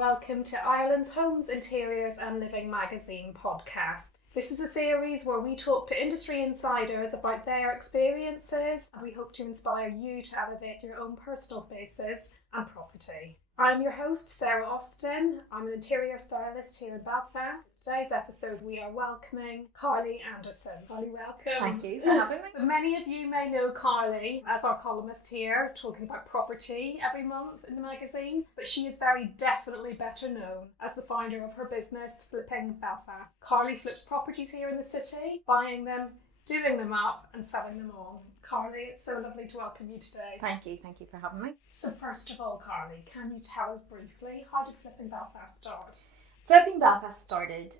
welcome to Ireland's Homes, Interiors and Living magazine podcast. This is a series where we talk to industry insiders about their experiences, and we hope to inspire you to elevate your own personal spaces and property. I'm your host, Sara Austin. I'm an interior stylist here in Belfast. Today's episode we are welcoming Carly Anderson. Carly, welcome. Thank you for having me. So many of you may know Carly as our columnist here, talking about property every month in the magazine, but she is very definitely better known as the founder of her business, Flipping Belfast. Carly flips properties here in the city, buying them, doing them up and selling them on. Carly, it's so lovely to welcome you today. Thank you for having me. So first of all, Carly, can you tell us briefly, how did Flipping Belfast start? Flipping Belfast started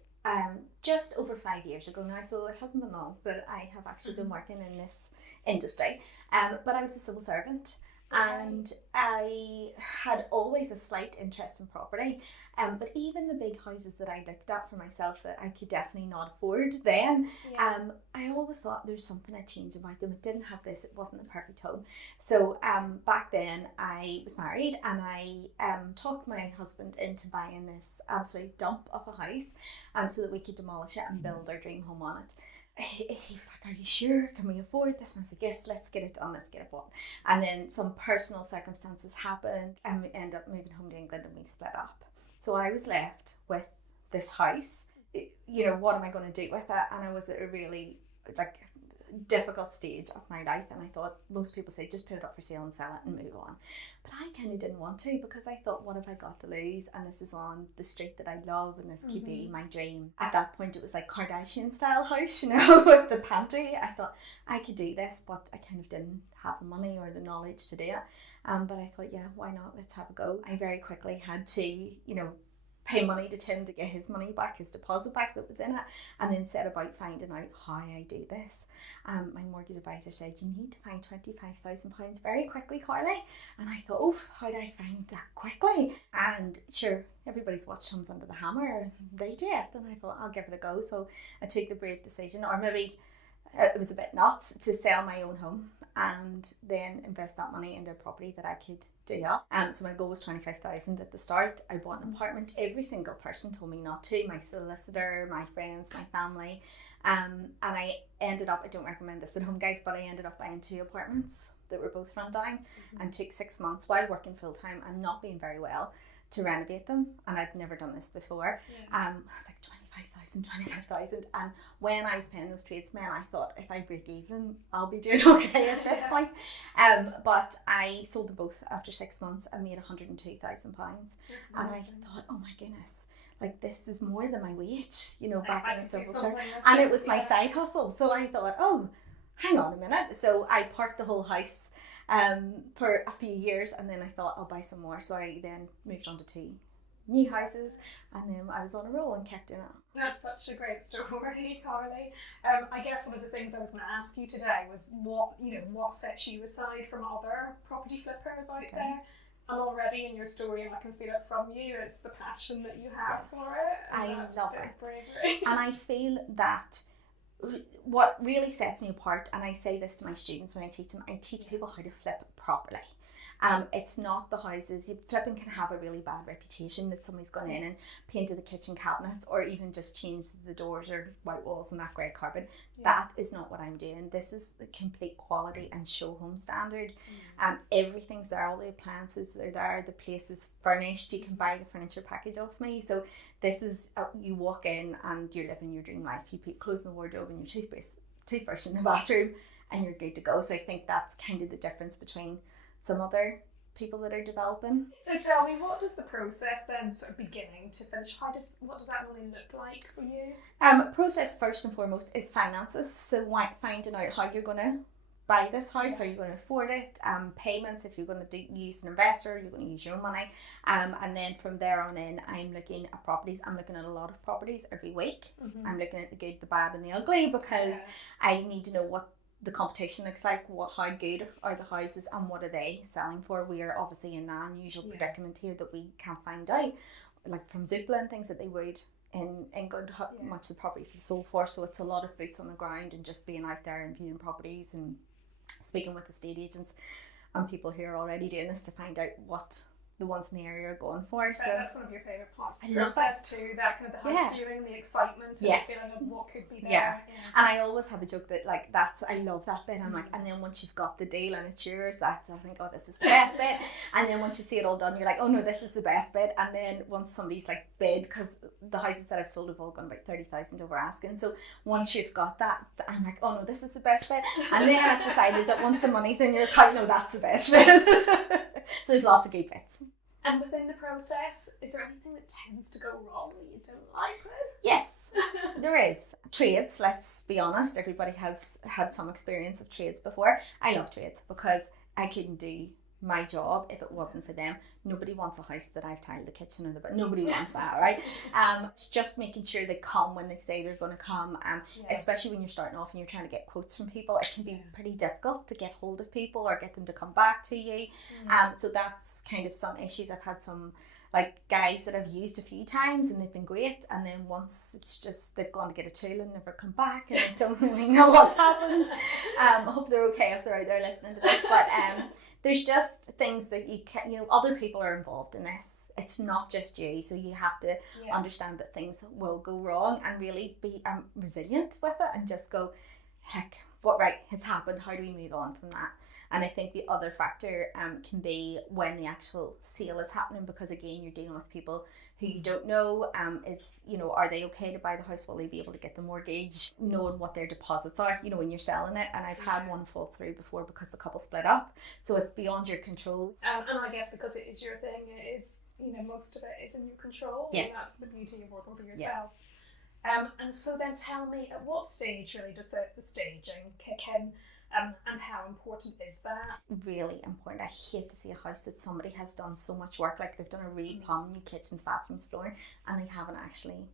just over 5 years ago now, so it hasn't been long that I have actually been working in this industry. But I was a civil servant and I had always a slight interest in property. But even the big houses that I looked at for myself that I could definitely not afford then, I always thought there's something I'd change about them. It didn't have this, it wasn't the perfect home. So back then I was married and I talked my husband into buying this absolute dump of a house so that we could demolish it and build our dream home on it. He was like, are you sure? Can we afford this? And I was like, yes, let's get it done, let's get it bought. And then some personal circumstances happened and we ended up moving home to England and we split up. So I was left with this house, you know, what am I going to do with it? And I was at a really difficult stage of my life, and I thought, most people say just put it up for sale and sell it and move on. But I kind of didn't want to, because I thought, what have I got to lose? And this is on the street that I love, and this could be my dream. At that point it was like Kardashian style house, you know, with the pantry. I thought I could do this, but I kind of didn't have the money or the knowledge to do it. But I thought, yeah, why not? Let's have a go. I very quickly had to, you know, pay money to Tim to get his money back, his deposit back that was in it, and then set about finding out how I do this. My mortgage advisor said, you need to find £25,000 very quickly, Carly. And I thought, oh, how do I find that quickly? And sure, everybody's watched Homes Under the Hammer, they do it. And I thought, I'll give it a go. So I took the brave decision, or maybe it was a bit nuts, to sell my own home and then invest that money into a property that I could do up. So my goal was 25,000 at the start. I bought an apartment. Every single person told me not to. My solicitor, my friends, my family. And I ended up, I don't recommend this at home, guys, but I ended up buying 2 apartments that were both run down and took 6 months while working full time and not being very well to renovate them. And I'd never done this before. I was like, 25,000. And when I was paying those tradesmen, I thought, if I break even, I'll be doing okay at this point. But I sold them both after 6 months and made £102,000. And I thought, oh my goodness, like this is more than my wage, you know, back in the civil service. And it was my side hustle. So I thought, oh, hang on a minute. So I parked the whole house for a few years, and then I thought I'll buy some more. So I then moved on to 2 new houses, and then I was on a roll and kept doing it. That's such a great story, Carly. I guess one of the things I was going to ask you today was what sets you aside from other property flippers out there. And already in your story, and I can feel it from you, it's the passion that you have for it. I love it. Bravery. And I feel that what really sets me apart, and I say this to my students when I teach them, I teach people how to flip properly. It's not the houses. Flipping can have a really bad reputation, that somebody's gone in and painted the kitchen cabinets or even just changed the doors or white walls and that grey carpet. That is not what I'm doing. This is the complete quality and show home standard. Everything's there, all the appliances are there, the place is furnished. You can buy the furniture package off me. So this is, you walk in and you're living your dream life. You put clothes in the wardrobe and your toothbrush in the bathroom and you're good to go. So I think that's kind of the difference between some other people that are developing. So tell me, what does the process then, sort of beginning to finish, what does that really look like for you? Process first and foremost is finances. So finding out how you're going to buy this house, how you're going to afford it, payments, if you're going to use an investor, you're going to use your own money, and then from there on in, I'm looking at properties. I'm looking at a lot of properties every week. I'm looking at the good, the bad and the ugly, because I need to know what the competition looks like, how good are the houses and what are they selling for. We are obviously in that unusual predicament here that we can't find out, like from Zoopla and things, that they would in England, how much the properties have sold for. So it's a lot of boots on the ground and just being out there and viewing properties and speaking with estate agents and people who are already doing this to find out what the ones in the area are going for. So that's one of your favourite parts of the I love process too, that kind of the house viewing, the excitement and the feeling of what could be there. Yeah. And I always have a joke that like I love that bit. I'm like, and then once you've got the deal and it's yours, I think, oh, this is the best bit. And then once you see it all done, you're like, oh no, this is the best bit. And then once somebody's like bid, because the houses that I've sold have all gone about 30,000 over asking. So once you've got that, I'm like, oh no, this is the best bit. And then I've decided that once the money's in your account, no, that's the best bit. So there's lots of good bits. And within the process, is there anything that tends to go wrong that you don't like with? Yes, there is. Trades, let's be honest, everybody has had some experience of trades before. I love trades because I couldn't do my job if it wasn't for them. Nobody wants a house that I've tiled the kitchen or but nobody wants that, right? It's just making sure they come when they say they're going to come. Especially when you're starting off and you're trying to get quotes from people, it can be pretty difficult to get hold of people or get them to come back to you. So that's kind of some issues. I've had some like guys that I've used a few times and they've been great, and then once it's just they've gone to get a tool and never come back and I don't really know what's happened. I hope they're okay if they're out there listening to this, but there's just things that you can, other people are involved in this. It's not just you, so you have to understand that things will go wrong and really be resilient with it and just go, heck, it's happened, how do we move on from that? And I think the other factor can be when the actual sale is happening, because again, you're dealing with people who you don't know. Are they okay to buy the house? Will they be able to get the mortgage? Knowing what their deposits are, when you're selling it. And I've had one fall through before because the couple split up. So it's beyond your control. And I guess because it is your thing, it is, most of it is in your control. Yes. And that's the beauty of working for yourself. And so then tell me, at what stage really does the staging kick in? And how important is that? Really important. I hate to see a house that somebody has done so much work, like they've done a re-plumb, new kitchens, bathrooms, flooring, and they haven't actually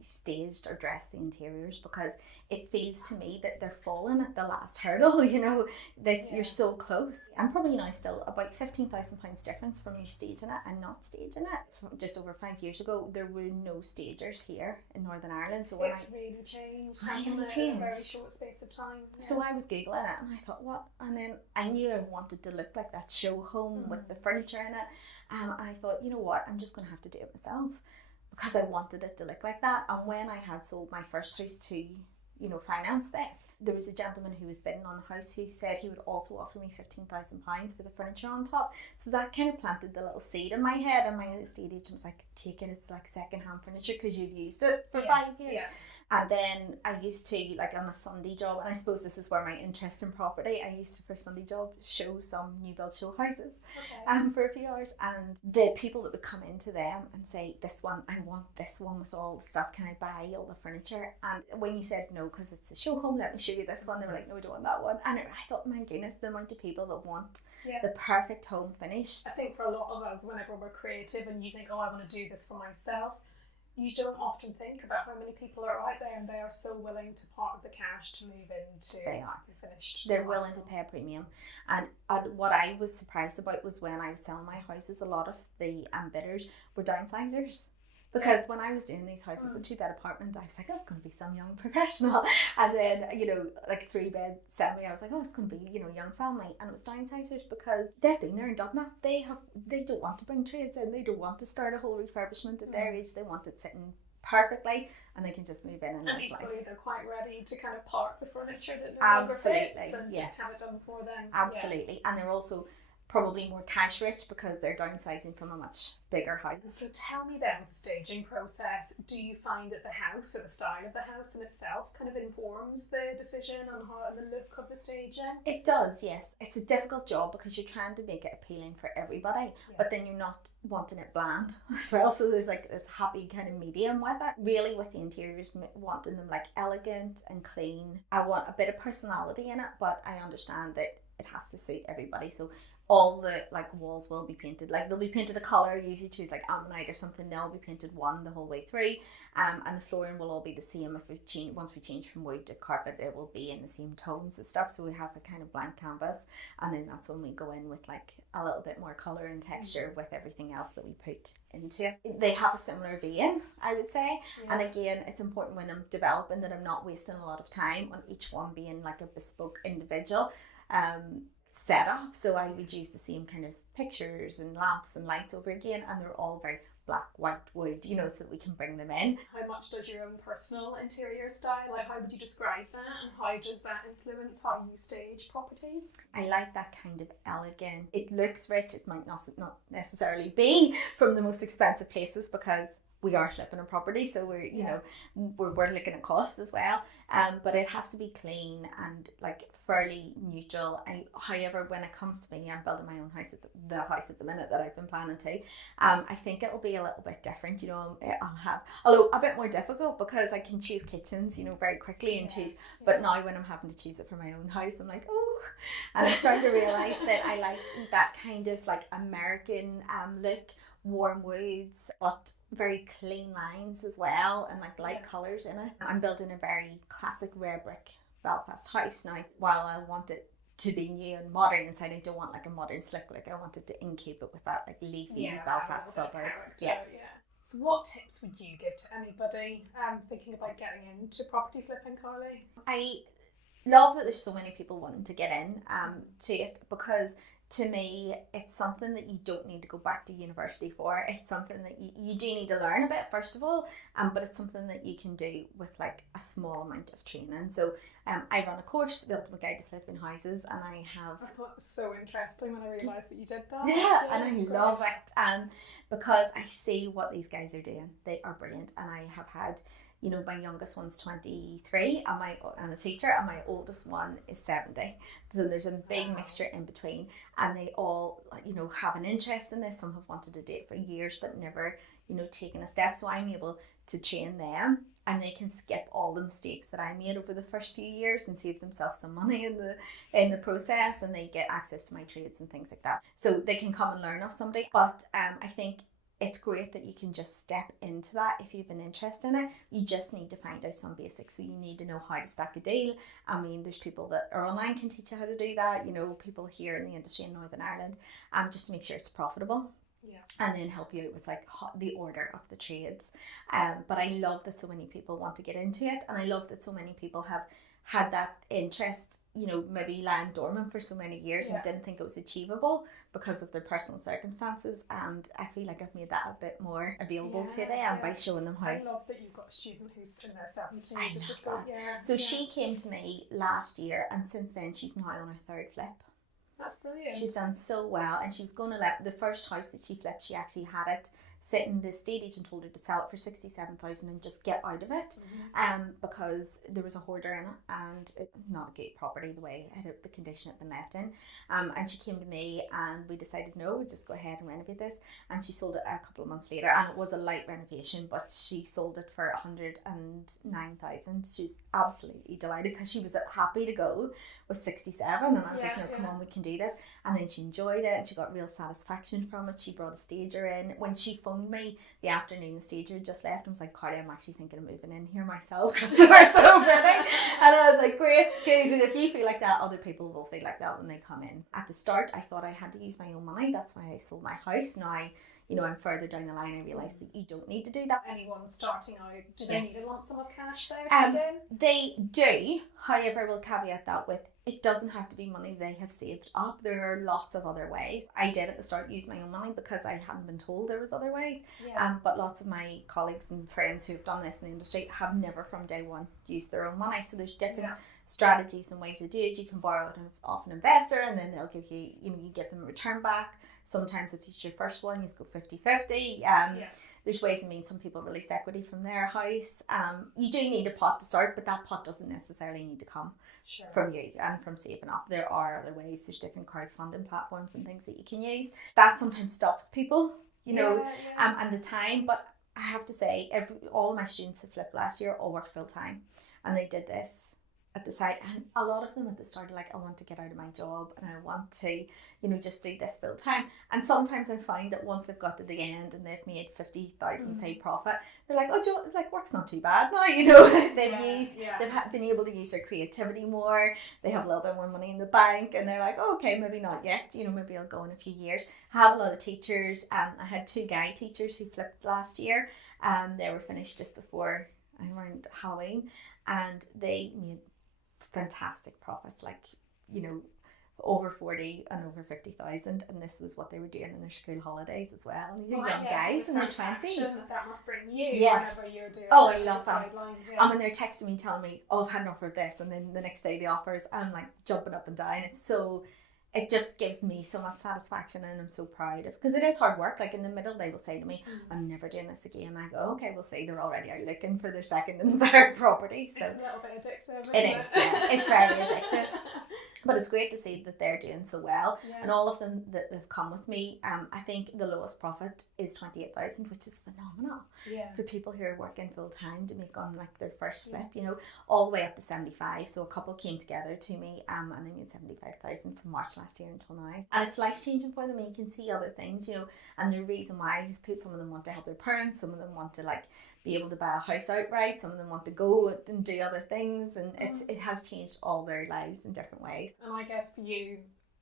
staged or dressed the interiors, because it feels to me that they're falling at the last hurdle, that you're so close. I'm probably now still about £15,000 difference from me staging it and not staging it. Just over 5 years ago, there were no stagers here in Northern Ireland. So it's really changed, hasn't it, in a very short space of time. So I was Googling it and I thought, what? And then I knew I wanted to look like that show home with the furniture in it. And I thought, you know what, I'm just going to have to do it myself, because I wanted it to look like that. And when I had sold my first house to, finance this, there was a gentleman who was bidding on the house who said he would also offer me £15,000 for the furniture on top. So that kind of planted the little seed in my head, and my estate agent was like, take it, it's like second-hand furniture because you've used it for 5 years. And then I used to, like on a Sunday job, and I suppose this is where my interest in property, I used to, for Sunday job, show some new build show houses for a few hours. And the people that would come into them and say, this one, I want this one with all the stuff, can I buy all the furniture? And when you said no, because it's the show home, let me show you this one, they were like, no, I don't want that one. And I thought, my goodness, the amount of people that want the perfect home finished. I think for a lot of us, whenever we're creative and you think, oh, I want to do this for myself, you don't often think about how many people are out there, and they are so willing to part with the cash to move into the finished. They're willing to pay a premium. And what I was surprised about was when I was selling my houses, a lot of the bidders were downsizers. Because when I was doing these houses, a 2-bed apartment, I was like, oh, it's going to be some young professional. And then, like 3-bed semi, I was like, oh, it's going to be, young family. And it was downsizers, because they've been there and done that. They don't want to bring trades in. They don't want to start a whole refurbishment at their age. They want it sitting perfectly, and they can just move in and live life. Equally, they're quite ready to kind of park the furniture that no longer fits and just have it done for them. Absolutely. And they're also probably more cash rich because they're downsizing from a much bigger house. So tell me then, with the staging process, do you find that the house or the style of the house in itself kind of informs the decision on the look of the staging? It does, yes. It's a difficult job because you're trying to make it appealing for everybody, but then you're not wanting it bland as well. So there's like this happy kind of medium with it. Really, with the interiors, wanting them like elegant and clean. I want a bit of personality in it, but I understand that it has to suit everybody. So all the walls will be painted, they'll be painted a colour, usually choose like ammonite or something, they'll be painted one the whole way through, and the flooring will all be the same. Once we change from wood to carpet, it will be in the same tones and stuff, so we have a kind of blank canvas, and then that's when we go in with like a little bit more colour and texture with everything else that we put into it. They have a similar vein, I would say, and again, it's important when I'm developing that I'm not wasting a lot of time on each one being like a bespoke individual. setup. So I would use the same kind of pictures and lamps and lights over again, and they're all very black, white, wood, so that we can bring them in. How much does your own personal interior style, like how would you describe that, and how does that influence how you stage properties? I like that kind of elegant, it looks rich, it might not necessarily be from the most expensive places because we are flipping a property, so we're we're looking at cost as well, but it has to be clean and like fairly neutral. However, when it comes to me, I'm building my own house the house at the minute that I've been planning to. I think it will be a little bit different. I'll have, although a bit more difficult because I can choose kitchens, very quickly and choose. But now when I'm having to choose it for my own house, I'm like, oh, and I'm starting to realise that I like that kind of like American look. Warm woods, but very clean lines as well, and like light colours in it. I'm building a very classic rare brick Belfast house now. While I want it to be new and modern inside, I don't want like a modern slick look. I want it to keep it with that like leafy Belfast suburb. Yes. Yeah. So what tips would you give to anybody thinking about getting into property flipping, Carly? I love that there's so many people wanting to get in to it, because to me, it's something that you don't need to go back to university for. It's something that you do need to learn a bit, first of all, but it's something that you can do with like a small amount of training. So I run a course, The Ultimate Guide to Flipping Houses, and I thought it was so interesting when I realised that you did that. Yeah, and I love it because I see what these guys are doing. They are brilliant, and I have had, my youngest one's 23 and a teacher, and my oldest one is 70. So there's a big mixture in between, and they all, have an interest in this. Some have wanted to do it for years, but never, taken a step. So I'm able to train them, and they can skip all the mistakes that I made over the first few years and save themselves some money in the process, and they get access to my trades and things like that. So they can come and learn off somebody. But I think it's great that you can just step into that if you've an interest in it. You just need to find out some basics. So you need to know how to stack a deal. I mean, there's people that are online can teach you how to do that. People here in the industry in Northern Ireland, just to make sure it's profitable. Yeah. And then help you out with like the order of the trades. But I love that so many people want to get into it, and I love that so many people have had that interest, maybe lying dormant for so many years and didn't think it was achievable because of their personal circumstances, and I feel like I've made that a bit more available to them by showing them how. I love that you've got a student who's in their 70s. I love that. So she came to me last year, and since then she's now on her third flip. That's brilliant. She's done so well, and she was going to let the first house that she flipped, she actually had it sitting, the estate agent told her to sell it for 67,000 and just get out of it, because there was a hoarder in it, and not a good property the way the condition it had been left in, and she came to me and we decided no, we'd just go ahead and renovate this, and she sold it a couple of months later, and it was a light renovation, but she sold it for 109,000. She's absolutely delighted because she was happy to go with 67, and I was like, no, come on, we can do this. And then she enjoyed it, and she got real satisfaction from it. She brought a stager in. When she phoned me the afternoon, the stager had just left, and was like, Carly, I'm actually thinking of moving in here myself because we're so pretty. And I was like, great, good. And if you feel like that, other people will feel like that when they come in. At the start, I thought I had to use my own money. That's why I sold my house. Now, I'm further down the line, I realised that you don't need to do that. Anyone starting out, do they need a lump sum of cash there? They do. However, I will caveat that with, it doesn't have to be money they have saved up. There are lots of other ways. I did at the start use my own money because I hadn't been told there was other ways. But lots of my colleagues and friends who've done this in the industry have never from day one used their own money. So there's different strategies and ways to do it. You can borrow it off an investor, and then they'll give you, you get them a return back. Sometimes if it's your first one, you just go 50-50. There's ways and means. Some people release equity from their house. You do need a pot to start, but that pot doesn't necessarily need to come from you and from saving up. There are other ways. There's different crowdfunding platforms and things that you can use. That sometimes stops people, and the time. But I have to say, all of my students who flipped last year all worked full time, and they did this at the side, and a lot of them at the start are like, I want to get out of my job and I want to just do this full time. And sometimes I find that once they've got to the end and they've made 50,000 say profit, they're like, oh, like work's not too bad now. They've been able to use their creativity more. They have a little bit more money in the bank, and they're like, oh, okay, maybe not yet, maybe I'll go in a few years. I have a lot of teachers. I had 2 guy teachers who flipped last year. They were finished just before around Halloween, and they made fantastic profits, like over 40 and over 50,000, and this was what they were doing in their school holidays as well. And these are Right, young yeah, guys the in their satisfaction 20s. that must bring you Yes. whenever you're doing Oh, I it love as a that. sideline, And when they're texting me telling me, oh, I've had an offer of this, and then the next day the offers, I'm like jumping up and down. It just gives me so much satisfaction, and I'm so proud of, because it is hard work. Like in the middle, they will say to me, I'm never doing this again. I go, okay, we'll see. They're already out looking for their second and third property. So it's a little bit addictive, isn't it is, yeah. It's very addictive. But it's great to see that they're doing so well. Yeah. And all of them that have come with me, I think the lowest profit is 28,000, which is phenomenal for people who are working full time to make on like their first flip, you know, all the way up to 75. So a couple came together to me and they made 75,000 from March last year until now. And it's life changing for them, and you can see other things, you know, and the reason why is some of them want to help their parents, some of them want to like be able to buy a house outright, some of them want to go and do other things, and it has changed all their lives in different ways. And I guess for you,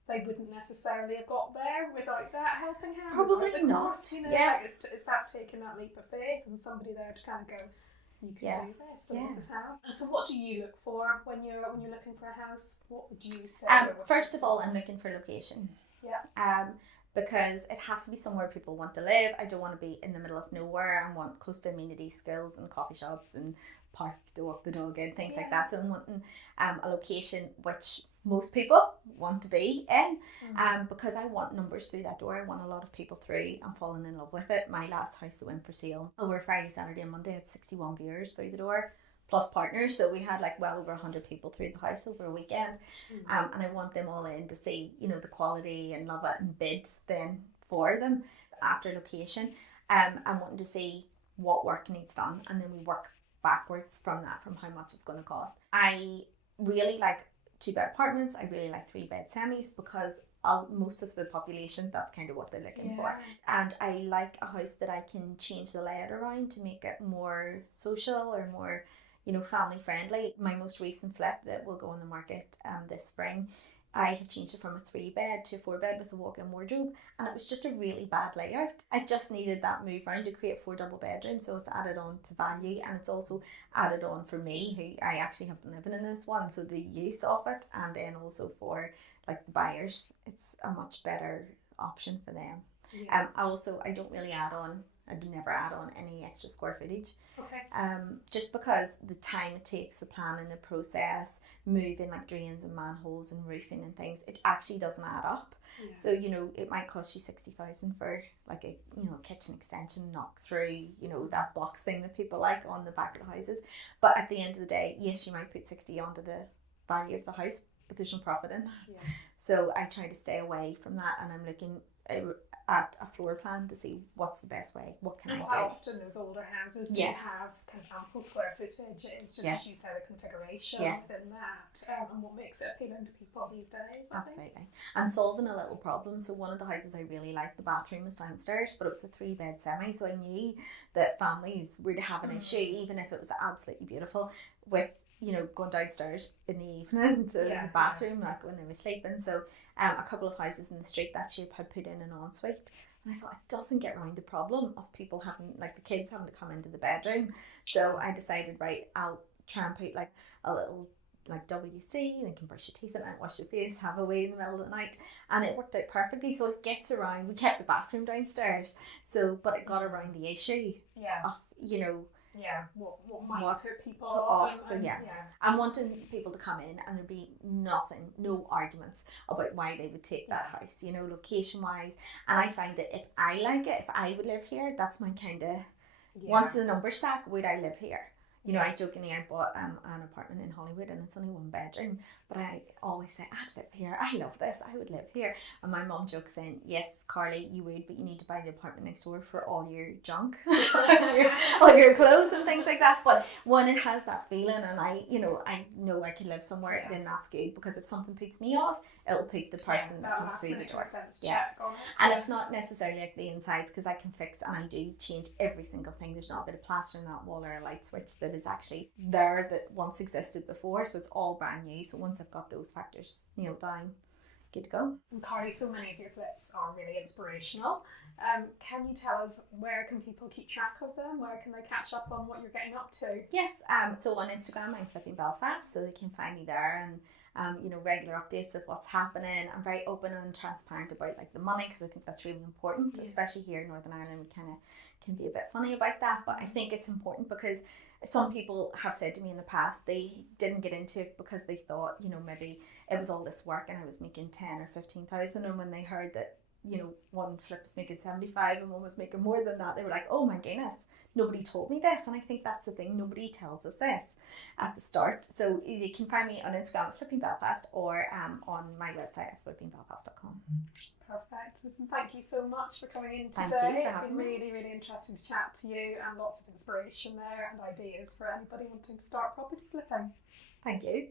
they wouldn't necessarily have got there without that helping hand. Probably not. You know, yeah. Like it's that taking that leap of faith and somebody there to kind of go, you can do this, and this is how. And so what do you look for when you're looking for a house? What would you say? First of all, I'm looking for location. Yeah. Because it has to be somewhere people want to live. I don't want to be in the middle of nowhere. I want close to amenities, schools and coffee shops and park to walk the dog in, things like that. So I'm wanting a location which most people want to be in, because I want numbers through that door. I want a lot of people through and falling in love with it. My last house that went for sale over Friday, Saturday and Monday had 61 viewers through the door, plus partners, so we had like well over 100 people through the house over a weekend, and I want them all in to see, you know, the quality and love it and bid then for them. After location, I'm wanting to see what work needs done, and then we work backwards from that, from how much it's going to cost. I really like 2-bed apartments. I really like 3-bed semis, because most of the population, that's kind of what they're looking for. And I like a house that I can change the layout around to make it more social or more, you know, family friendly. My most recent flip that will go on the market this spring, I have changed it from a 3-bed to a 4-bed with a walk-in wardrobe, and it was just a really bad layout. I just needed that move round to create 4 double bedrooms, so it's added on to value, and it's also added on for me, who I actually have been living in this one, so the use of it, and then also for like the buyers, it's a much better option for them. I don't really I do never add on any extra square footage. Just because the time it takes, the planning, the process, moving like drains and manholes and roofing and things, it actually doesn't add up. So, you know, it might cost you 60,000 for like a, you know, kitchen extension, knock through, you know, that box thing that people like on the back of the houses. But at the end of the day, yes, you might put 60 onto the value of the house, but there's no profit in that. So I try to stay away from that, and I'm looking at a floor plan to see what's the best way. What can I do? How often those older houses do you have kind of ample square footage? It's just as you say, the configuration within that, and what makes it appealing to people these days. Absolutely. And solving a little problem. So one of the houses I really liked, the bathroom was downstairs, but it was a 3-bed semi, so I knew that families would have an issue, even if it was absolutely beautiful, with, you know, going downstairs in the evening to the bathroom, like when they were sleeping. So a couple of houses in the street that shape had put in an ensuite, and I thought it doesn't get around the problem of people having, like the kids having to come into the bedroom. So I decided, right, I'll try and put like a little like WC, they can brush your teeth at night, wash your face, have a wee in the middle of the night, and it worked out perfectly. So it gets around, we kept the bathroom downstairs, so but it got around the issue of, you know, what might put people off. So I'm wanting people to come in and there be no arguments about why they would take that house, you know, location wise. And I find that if I like it, if I would live here, that's my kind of once the numbers stack, would I live here? You know, I jokingly, I bought an apartment in Hollywood, and it's only 1 bedroom, but I always say, I'd live here, I love this, I would live here. And my mum jokes saying, yes, Carly, you would, but you need to buy the apartment next door for all your junk, all your clothes and things like that. But when it has that feeling, and I know I can live somewhere, then that's good, because if something puts me off, it'll put the person that comes through the door. And it's not necessarily like the insides, because I can fix, and I do change every single thing. There's not a bit of plaster in that wall or a light switch that is actually there that once existed before, so it's all brand new. So once I've got those factors nailed down, good to go. And Carly, so many of your flips are really inspirational. Can you tell us, where can people keep track of them? Where can they catch up on what you're getting up to? Yes, so on Instagram I'm Flipping Belfast, so they can find me there, and regular updates of what's happening. I'm very open and transparent about like the money, because I think that's really important, especially here in Northern Ireland. We kind of can be a bit funny about that, but I think it's important because some people have said to me in the past they didn't get into it because they thought, maybe it was all this work and I was making 10 or 15,000, and when they heard that one flip was making 75 and one was making more than that, they were like, oh my goodness, nobody told me this. And I think that's the thing, nobody tells us this at the start. So you can find me on Instagram at Flipping Belfast, or on my website at flippingbelfast.com. Perfect. Listen, thank you so much for coming in Thank today. you for It's been having me. really, really interesting to chat to you, and lots of inspiration there and ideas for anybody wanting to start property flipping. Thank you.